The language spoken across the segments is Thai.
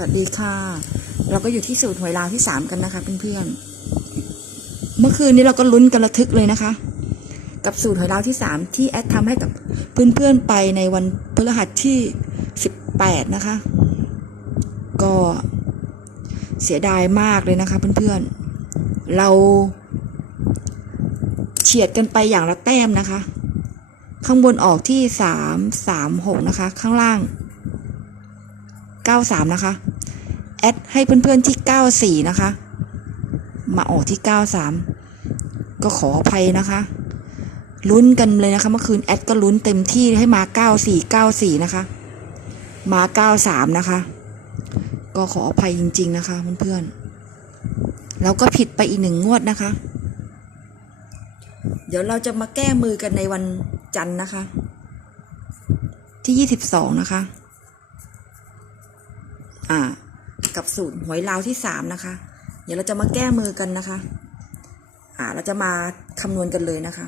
สวัสดีค่ะ เราก็อยู่ที่สูตรหวยลาวที่สามกันนะคะเพื่อนๆ เมื่อคืนนี้เราก็ลุ้นกันระทึกเลยนะคะ กับสูตรหวยลาวที่สามที่แอดทำให้กับเพื่อนๆไปในวันพฤหัสที่สิบแปดนะคะ ก็เสียดายมากเลยนะคะเพื่อนๆ เราเฉียดกันไปอย่างละแต้มนะคะ ข้างบนออกที่สามสามหกนะคะ ข้างล่าง 93 นะคะ แอดให้เพื่อนๆที่ 94 นะคะ มาออกที่ 93 ก็ขออภัยนะคะลุ้นกันเลยนะคะเมื่อคืนแอดก็ลุ้นเต็มที่ให้มา 94 94 นะคะ มา 93 นะคะ ก็ขออภัยจริง ๆ นะคะเพื่อนๆแล้วก็ผิดไปอีกหนึ่งงวดนะคะ เดี๋ยวเราจะมาแก้มือกันในวันจันทร์นะคะ ที่ 22 นะคะ อ่า กับสูตรหวยลาวที่สามนะคะ เดี๋ยวเราจะมาแก้มือกันนะคะ อ่า เราจะมาคำนวณกันเลยนะคะ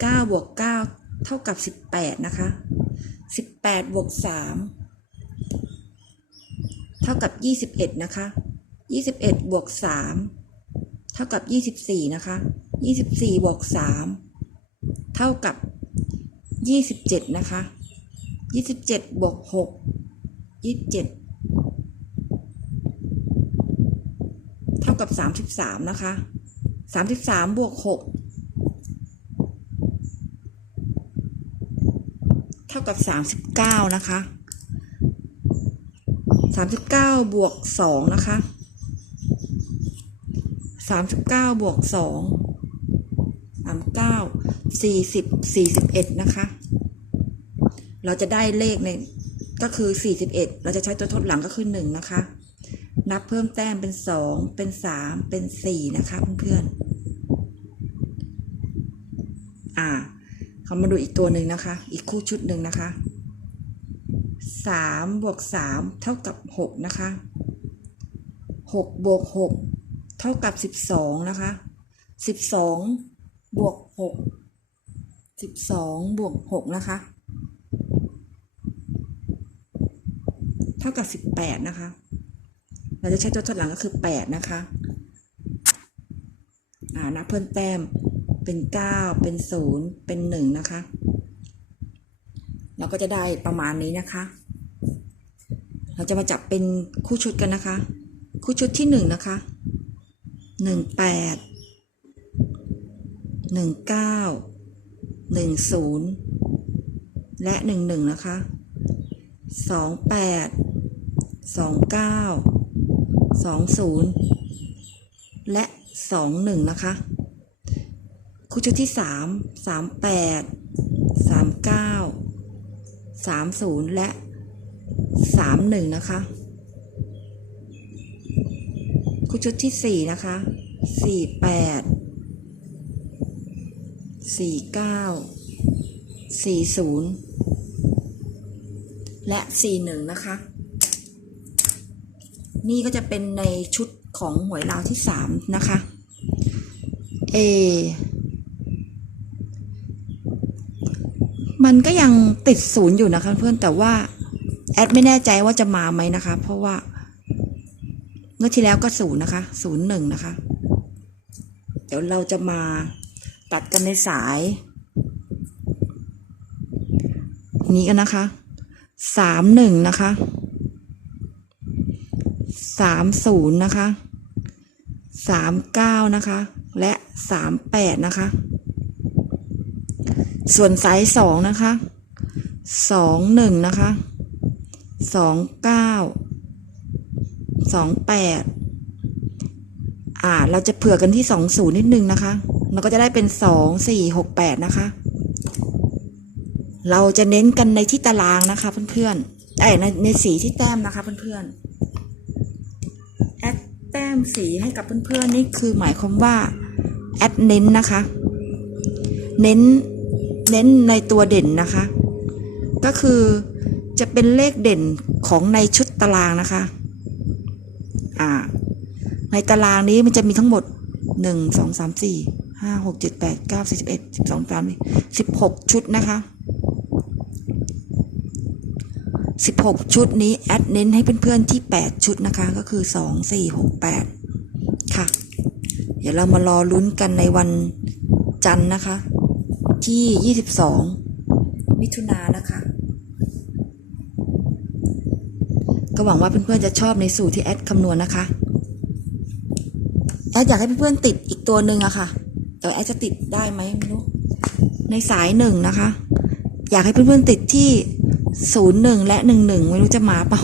เก้าบวกเก้าเท่ากับสิบแปดนะคะสิบแปดบวกสามเท่ากับยี่สิบเอ็ดนะคะยี่สิบเอ็ดบวกสามเท่ากับยี่สิบสี่นะคะยี่สิบสี่บวกสามเท่ากับยี่สิบเจ็ดนะคะ ยี่สิบเจ็ดบวกหกยี่สิบเจ็ดเท่ากับสามสิบสามนะคะสามสิบสามบวกหกเท่ากับสามสิบเก้านะคะสามสิบเก้าบวกสองนะคะสามสิบเก้าบวกสองสามเก้าสี่สิบสี่สิบเอ็ดนะคะ เราจะได้เลขในก็คือ 41 เราจะใช้ตัวทดหลังก็คือ 1 นะคะ นับเพิ่มแต้มเป็น 2 เป็น 3 เป็น 4 นะคะเพื่อนๆ อ่าเขามาดูอีกตัวหนึ่งนะคะ อีกคู่ชุดหนึ่งนะคะ 3 บวก 3 เท่ากับ 6 นะคะ 6 บวก 6 เท่ากับ 12 นะคะ 12 บวก 6 12 บวก 6 นะคะ เท่ากับสิบแปดนะคะ เราจะใช้ตัวทดหลังก็คือแปดนะคะ อ่านับเพิ่มแต้มเป็นเก้าเป็นศูนย์เป็นหนึ่งนะคะ เราก็จะได้ประมาณนี้นะคะ เราจะมาจับเป็นคู่ชุดกันนะคะ คู่ชุดที่หนึ่งนะคะหนึ่งแปดหนึ่งเก้าหนึ่งศูนย์และหนึ่งหนึ่งนะคะสองแปด สองเก้าสองศูนย์และสองหนึ่งนะคะ คู่ชุดที่สามสามแปดสามเก้าสามศูนย์และสามหนึ่งนะคะ คู่ชุดที่สี่นะคะสี่แปดสี่เก้าสี่ศูนย์และ41นะคะ นี่ก็จะเป็นในชุดของหวยลาวที่3นะคะ เอ มันก็ยังติดศูนย์อยู่นะคะเพื่อนแต่ว่าแอดไม่แน่ใจว่าจะมาไหมนะคะ เพราะว่าเมื่อที่แล้วก็ศูนย์นะคะศูนย์หนึ่งนะคะ เดี๋ยวเราจะมาตัดกันในสาย นี้กันนะคะสามหนึ่งนะคะ สามศูนย์นะคะสามเก้านะคะ และสามแปดนะคะ ส่วนสายสองนะคะสองหนึ่งนะคะสองเก้าสองแปดอ่า เราจะเผื่อกันที่สองศูนย์นิดนึงนะคะเราก็จะได้เป็นสองสี่หกแปดนะคะ เราจะเน้นกันในที่ตารางนะคะเพื่อนๆไอ้ในในสีที่แต้มนะคะเพื่อนๆ สีให้กับเพื่อนๆนี่คือหมายความว่าแอดเน้นนะคะ เน้นเน้นในตัวเด่นนะคะ ก็คือจะเป็นเลขเด่นของในชุดตารางนะคะอ่าในตารางนี้มันจะมีทั้งหมดหนึ่งสองสามสี่ห้าหกเจ็ดแปดเก้าสิบเอ็ดสิบสองสามสิบหกชุดนะคะ 16 ชุดนี้แอดเน้นให้เพื่อนๆที่ 8 ชุดนะคะ ก็คือ 2 4 6 8 ค่ะ เดี๋ยวเรามารอลุ้นกันในวันจันทร์นะคะ ที่ 22 มิถุนายนนะคะ ก็หวังว่าเพื่อนๆจะชอบในสูตรที่แอดคำนวณนะคะ แอดอยากให้เพื่อนๆติดอีกตัวหนึ่งอะค่ะ แต่แอดจะติดได้ไหมไม่รู้ ในสายหนึ่งนะคะ อยากให้เพื่อนๆติดที่ ศูนย์หนึ่งและหนึ่งหนึ่งไม่รู้จะมาเปล่า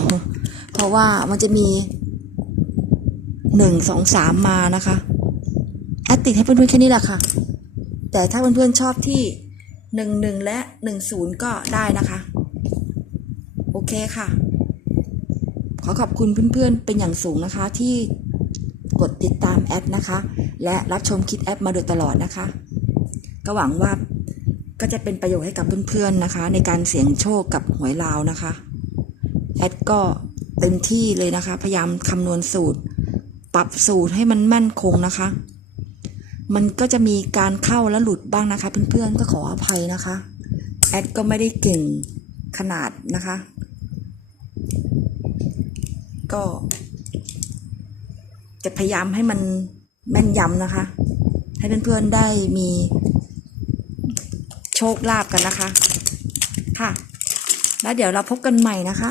เพราะว่ามันจะมีหนึ่งสองสามมานะคะแอดติดให้เพื่อนๆแค่นี้แหละค่ะ แต่ถ้าเพื่อนๆชอบที่หนึ่งหนึ่งและหนึ่งศูนย์ก็ได้นะคะ โอเคค่ะ ขอขอบคุณเพื่อนๆเป็นอย่างสูงนะคะที่กดติดตามแอดนะคะ และรับชมคลิปแอดมาโดยตลอดนะคะ ก็หวังว่า ก็จะเป็นประโยชน์ให้กับเพื่อนๆนะคะ ในการเสี่ยงโชคกับหวยลาวนะคะ แอดก็เต็มที่เลยนะคะ พยายามคำนวณสูตร ปรับสูตรให้มันมั่นคงนะคะ มันก็จะมีการเข้าและหลุดบ้างนะคะ เพื่อนๆก็ขออภัยนะคะ แอดก็ไม่ได้เก่งขนาดนะคะ ก็ จะพยายามให้มันแม่นยำนะคะ ให้เพื่อนๆได้มี โชคลาภกันนะคะ ค่ะ แล้วเดี๋ยวเราพบกันใหม่นะคะ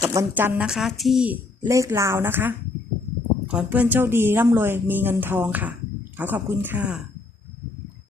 กับวันจันทร์นะคะที่เลขลาวนะคะ ขอเพื่อนโชคดีร่ำรวยมีเงินทองค่ะ ขอขอบคุณค่ะ